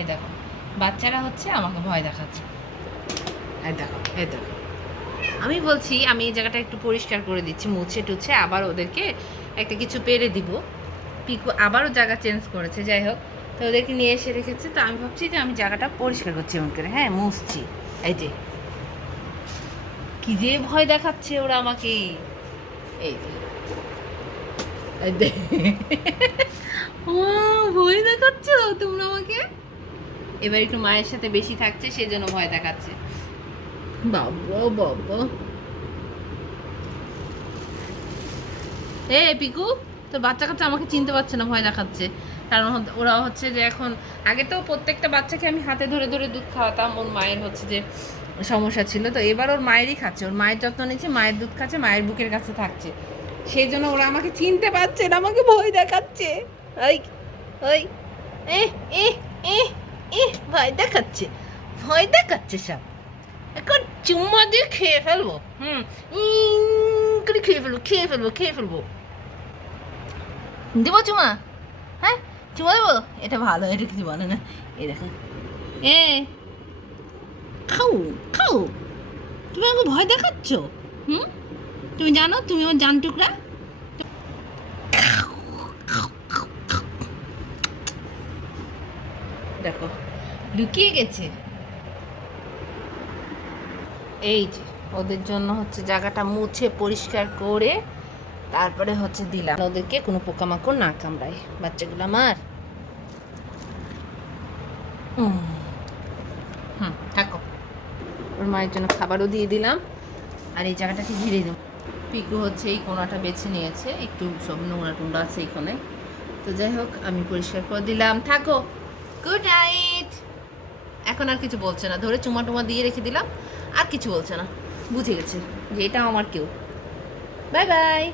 এই দেখো, বাচ্চারা হচ্ছে আমাকে ভয় দেখাচ্ছে। এই দেখো, এই দেখো, আমি বলছি আমি এই জায়গাটা একটু পরিষ্কার করে দিচ্ছি, মুছে টুছে আবার ওদেরকে একটা কিছু পেরে দিব। পিকু আবারও জায়গা চেঞ্জ করেছে, যাই হোক, তো ওদেরকে নিয়ে এসে রেখেছে। তো আমি ভাবছি যে আমি জায়গাটা পরিষ্কার করছি এমন করে, হ্যাঁ মুছছি। এই যে কি যে ভয় দেখাচ্ছে ওরা আমাকে, এই যে এই যে ও ভয় দেখাচ্ছ তোমরা আমাকে। এবার একটু মায়ের সাথে বেশি থাকছে সেজন্য ভয় দেখাচ্ছে। বাবা বাবা, এ পিকু, তো বাচ্চা কাচ্চা আমাকে চিনতে পারছে না, ভয় দেখাচ্ছে। কারণ ওরা হচ্ছে যে এখন, আগে তো প্রত্যেকটা বাচ্চাকে আমি হাতে ধরে ধরে দুধ খাওয়াতাম, ওর মায়ের হচ্ছে যে সমস্যা ছিল, তো এবার ওর মায়েরই খাচ্ছে, ওর মায়ের যত্ন নিচ্ছে, মায়ের দুধ খাচ্ছে, মায়ের বুকের কাছে থাকছে, সেই জন্য ওরা আমাকে চিনতে পারছে না, আমাকে ভয় দেখাচ্ছে। ওই ওই এ এ এ এ ভয় দেখাচ্ছে, ভয় দেখাচ্ছে সব। এখন চুম্মা দিয়ে খেয়ে ফেলবো, করে খেয়ে ফেলবো, খেয়ে ফেলবো, খেয়ে ফেলবো। দেবো চুমা? হ্যাঁ চুমা দেবো? এটা ভালো, এটা কিছু বলে না। এই দেখো, এ খাও, খাও। তুমি আমাকে ভয় দেখাচ্ছ? হুম, তুমি জানো তুমি আমার জান টুকরা। দেখো লুকিয়ে গেছে। এই যে ওদের জন্য হচ্ছে জায়গাটা মুছে পরিষ্কার করে তারপরে হচ্ছে দিলাম, ওদেরকে কোনো পোকামাকড় না কামড়ায় বাচ্চাগুলো আমার। হুম, থাকো। ওর মায়ের জন্য খাবারও দিয়ে দিলাম, আর এই জায়গাটাকে ঘিরে দিলাম। পিকু হচ্ছে এই কোনাটা বেছে নিয়েছে, একটু সব নোংরা টোংরা আছে এইখানে, তো যাই হোক আমি পরিষ্কার করে দিলাম। থাকো, গুড নাইট। এখন আর কিছু বলছে না, ধরে চুমা টুমা দিয়ে রেখে দিলাম, আর কিছু বলছে না, বুঝে গেছে যে এটা আমার কেউ। Bye bye.